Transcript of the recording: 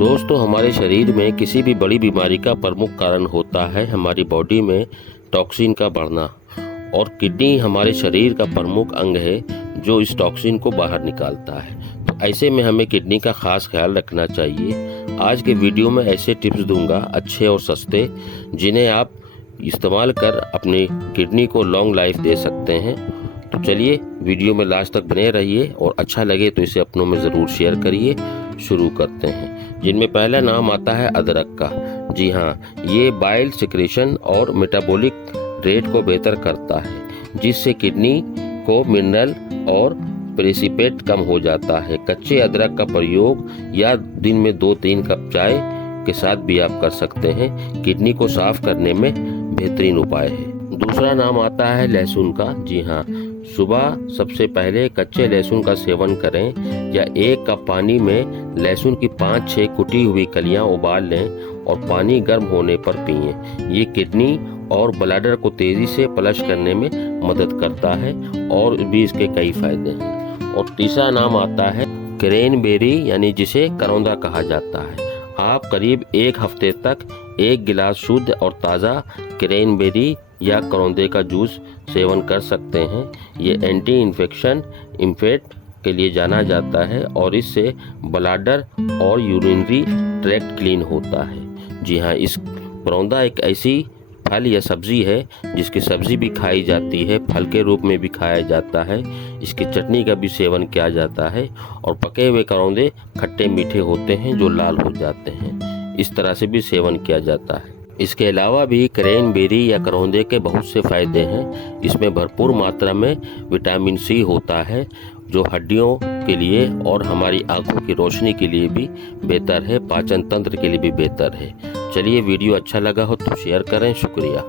दोस्तों, हमारे शरीर में किसी भी बड़ी बीमारी का प्रमुख कारण होता है हमारी बॉडी में टॉक्सिन का बढ़ना। और किडनी हमारे शरीर का प्रमुख अंग है जो इस टॉक्सिन को बाहर निकालता है। तो ऐसे में हमें किडनी का खास ख्याल रखना चाहिए। आज के वीडियो में ऐसे टिप्स दूंगा अच्छे और सस्ते, जिन्हें आप इस्तेमाल कर अपनी किडनी को लॉन्ग लाइफ दे सकते हैं। तो चलिए वीडियो में लास्ट तक बने रहिए और अच्छा लगे तो इसे अपनों में ज़रूर शेयर करिए। शुरू करते हैं। जिनमें पहला नाम आता है अदरक का। जी हाँ, ये बाइल सिक्रेशन और मेटाबॉलिक रेट को बेहतर करता है, जिससे किडनी को मिनरल और प्रेसिपेट कम हो जाता है। कच्चे अदरक का प्रयोग या दिन में 2-3 कप चाय के साथ भी आप कर सकते हैं। किडनी को साफ करने में बेहतरीन उपाय है। दूसरा नाम आता है लहसुन का। जी हाँ, सुबह सबसे पहले कच्चे लहसुन का सेवन करें या 1 कप पानी में लहसुन की 5-6 कुटी हुई कलियां उबाल लें और पानी गर्म होने पर पिएं। ये किडनी और ब्लैडर को तेजी से फ्लश करने में मदद करता है और भी इसके कई फायदे हैं। और तीसरा नाम आता है क्रैनबेरी, यानी जिसे करौंदा कहा जाता है। आप करीब 1 हफ्ते तक 1 गिलास शुद्ध और ताज़ा क्रैनबेरी या करौंदे का जूस सेवन कर सकते हैं। ये एंटी इन्फेक्शन इम्फेक्ट के लिए जाना जाता है और इससे ब्लैडर और यूरिनरी ट्रैक्ट क्लीन होता है। जी हाँ, इस करौंदा एक ऐसी फल या सब्जी है जिसकी सब्जी भी खाई जाती है, फल के रूप में भी खाया जाता है। इसकी चटनी का भी सेवन किया जाता है और पके हुए करौंदे खट्टे मीठे होते हैं जो लाल हो जाते हैं। इस तरह से भी सेवन किया जाता है। इसके अलावा भी क्रैनबेरी या करौंदे के बहुत से फायदे हैं। इसमें भरपूर मात्रा में विटामिन सी होता है जो हड्डियों के लिए और हमारी आंखों की रोशनी के लिए भी बेहतर है, पाचन तंत्र के लिए भी बेहतर है। चलिए, वीडियो अच्छा लगा हो तो शेयर करें। शुक्रिया।